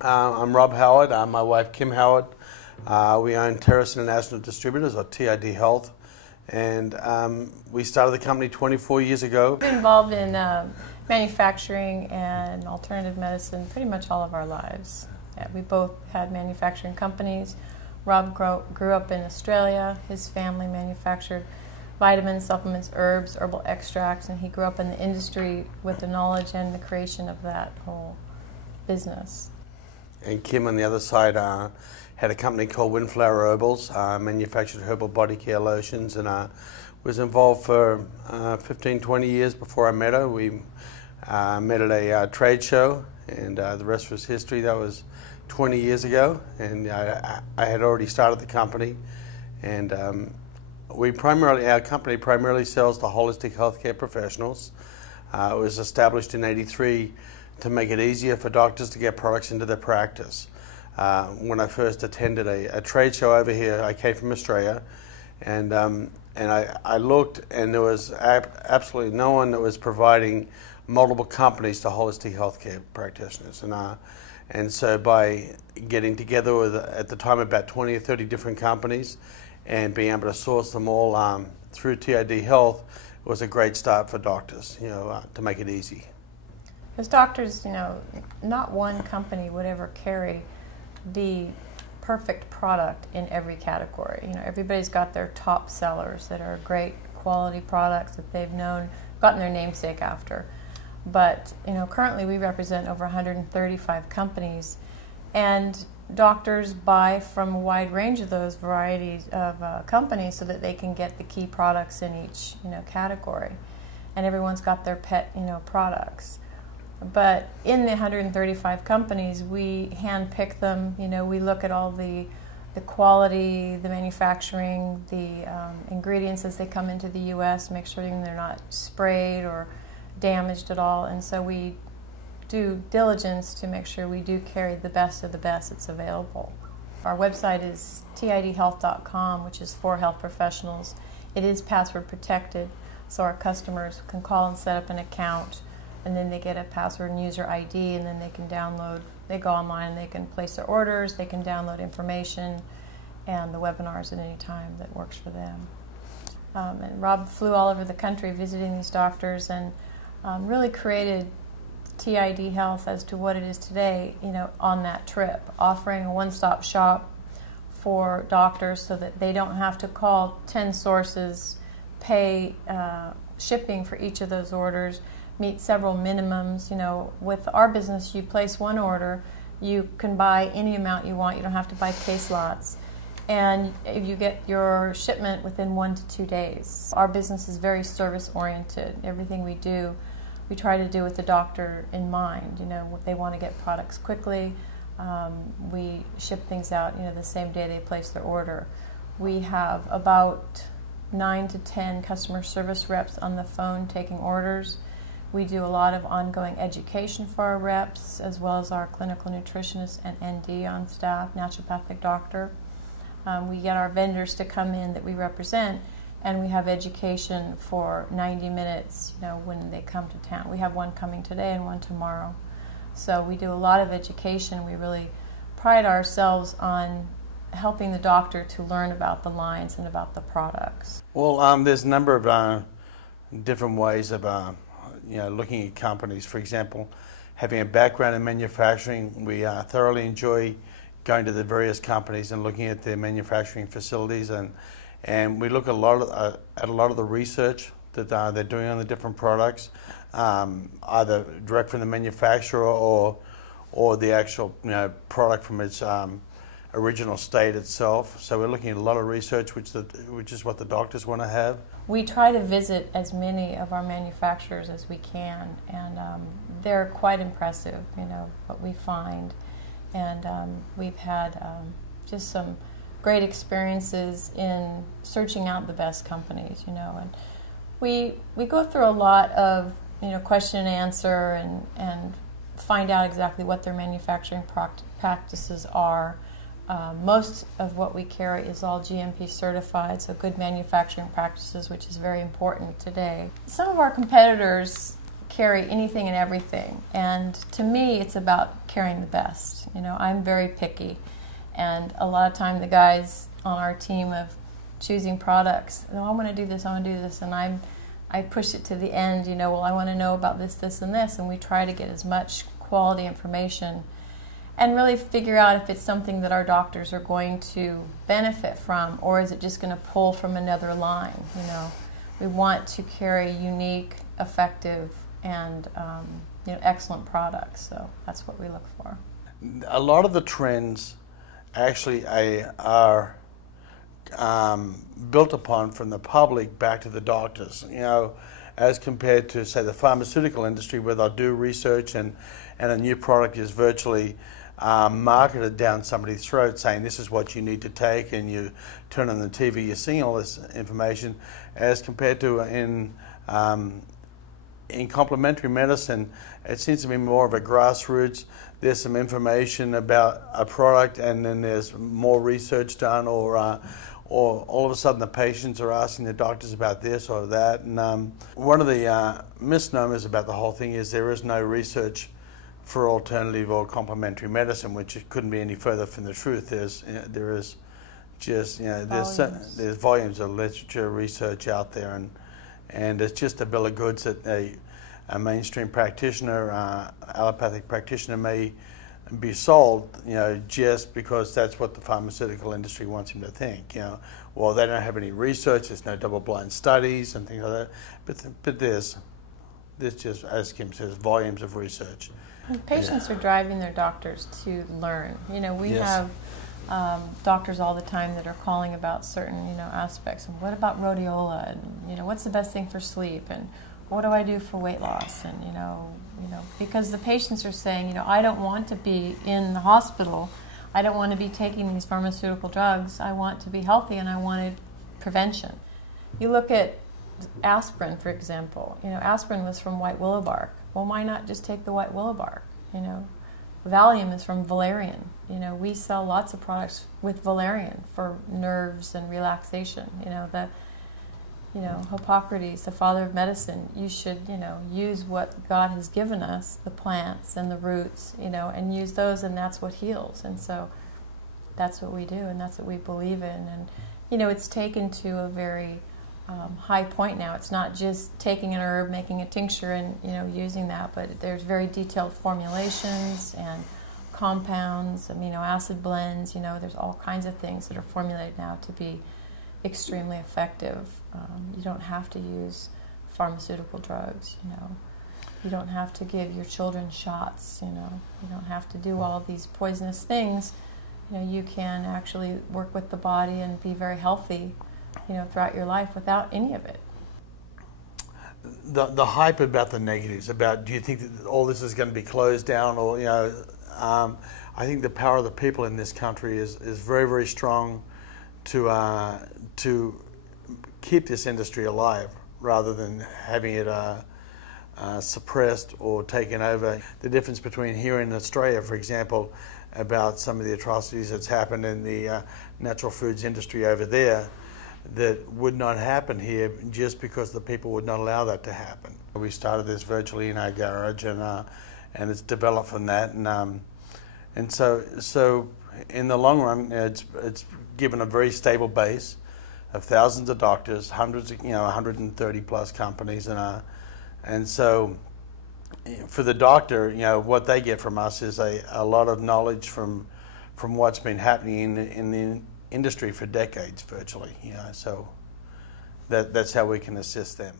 I'm Rob Howard. My wife Kim Howard. We own Terrace International Distributors, or TID Health, and we started the company 24 years ago. We've been involved in manufacturing and alternative medicine pretty much all of our lives. Yeah, we both had manufacturing companies. Rob grew up in Australia. His family manufactured vitamins, supplements, herbs, herbal extracts, and he grew up in the industry with the knowledge and the creation of that whole business. And Kim on the other side had a company called Windflower Herbals, manufactured herbal body care lotions, and was involved for 15, 20 years before I met her. We met at a trade show, and the rest was history. That was 20 years ago, and I had already started the company. And our company primarily sells to holistic healthcare professionals. It was established in '83 to make it easier for doctors to get products into their practice. When I first attended a trade show over here, I came from Australia, and I looked, and there was absolutely no one that was providing multiple companies to holistic healthcare practitioners. And so by getting together with, at the time, about 20 or 30 different companies and being able to source them all through TID Health was a great start for doctors, to make it easy. As doctors, not one company would ever carry the perfect product in every category. Everybody's got their top sellers that are great quality products that they've gotten their namesake after. But currently we represent over 135 companies, and doctors buy from a wide range of those varieties of companies so that they can get the key products in each category. And everyone's got their pet products. But in the 135 companies, we handpick them. We look at all the quality, the manufacturing, the ingredients as they come into the U.S., make sure they're not sprayed or damaged at all. And so we do diligence to make sure we do carry the best of the best that's available. Our website is tidhealth.com, which is for health professionals. It is password protected, so our customers can call and set up an account, and then they get a password and user ID, and then they can go online and they can place their orders, they can download information and the webinars at any time that works for them. And Rob flew all over the country visiting these doctors and really created TID Health as to what it is today, on that trip, offering a one-stop shop for doctors so that they don't have to call 10 sources, pay shipping for each of those orders, meet several minimums. With our business, you place one order, you can buy any amount you want, you don't have to buy case lots, and you get your shipment within 1 to 2 days. Our business is very service-oriented. Everything we do, we try to do with the doctor in mind. They want to get products quickly. We ship things out the same day they place their order. We have about 9 to 10 customer service reps on the phone taking orders. We do a lot of ongoing education for our reps, as well as our clinical nutritionist and ND on staff, naturopathic doctor. We get our vendors to come in that we represent, and we have education for 90 minutes when they come to town. We have one coming today and one tomorrow. So we do a lot of education. We really pride ourselves on helping the doctor to learn about the lines and about the products. Well, there's a number of different ways of looking at companies. For example, having a background in manufacturing, we thoroughly enjoy going to the various companies and looking at their manufacturing facilities, and we look at a lot of the research that they're doing on the different products, either direct from the manufacturer or the actual product from its original state itself. So we're looking at a lot of research, which is what the doctors want to have. We try to visit as many of our manufacturers as we can, and they're quite impressive, what we find. And we've had just some great experiences in searching out the best companies, and we go through a lot of question and answer and find out exactly what their manufacturing practices are. Most of what we carry is all GMP certified, so good manufacturing practices, which is very important today. Some of our competitors carry anything and everything. And to me, it's about carrying the best. You know, I'm very picky. And a lot of time the guys on our team of choosing products, oh, I want to do this, I want to do this, and I push it to the end, you know, well, I want to know about this, this, and this, and we try to get as much quality information and really figure out if it's something that our doctors are going to benefit from, or is it just going to pull from another line, you know. We want to carry unique, effective, and you know, excellent products, so that's what we look for. A lot of the trends actually are built upon from the public back to the doctors, you know, as compared to, say, the pharmaceutical industry, where they'll do research and a new product is virtually marketed down somebody's throat saying this is what you need to take, and you turn on the TV, you're seeing all this information, as compared to in complementary medicine, it seems to be more of a grassroots. There's some information about a product, and then there's more research done, or all of a sudden the patients are asking the doctors about this or that. And one of the misnomers about the whole thing is there is no research for alternative or complementary medicine, which couldn't be any further from the truth. There is just, you know, there's volumes of literature, research out there, and it's just a bill of goods that a mainstream practitioner, allopathic practitioner, may be sold, you know, just because that's what the pharmaceutical industry wants him to think. You know, well, they don't have any research, there's no double-blind studies and things like that. But there's just, as Kim says, volumes of research. And patients are driving their doctors to learn. You know, we have doctors all the time that are calling about certain, you know, aspects. And what about rhodiola? And, you know, what's the best thing for sleep? And what do I do for weight loss? And, you know, because the patients are saying, you know, I don't want to be in the hospital. I don't want to be taking these pharmaceutical drugs. I want to be healthy, and I wanted prevention. You look at aspirin, for example. You know, aspirin was from white willow bark. Well, why not just take the white willow bark? You know, Valium is from valerian. You know, we sell lots of products with valerian for nerves and relaxation. You know, Hippocrates, the father of medicine, you should, you know, use what God has given us, the plants and the roots, you know, and use those, and that's what heals. And so that's what we do, and that's what we believe in. And, you know, it's taken to a very high point now. It's not just taking an herb, making a tincture, and, you know, using that, but there's very detailed formulations and compounds, amino acid blends. You know, there's all kinds of things that are formulated now to be extremely effective. You don't have to use pharmaceutical drugs, you know. You don't have to give your children shots, you know. You don't have to do all these poisonous things. You know, you can actually work with the body and be very healthy, you know, throughout your life without any of it. The hype about the negatives, about do you think that all this is going to be closed down, or, you know, I think the power of the people in this country is very, very strong to keep this industry alive rather than having it suppressed or taken over. The difference between here in Australia, for example, about some of the atrocities that's happened in the natural foods industry over there, that would not happen here just because the people would not allow that to happen. We started this virtually in our garage, and it's developed from that, and so in the long run, it's given a very stable base of thousands of doctors, hundreds of, you know, 130 plus companies, and so for the doctor, you know, what they get from us is a lot of knowledge from what's been happening in the industry for decades, virtually. You know, so that's how we can assist them.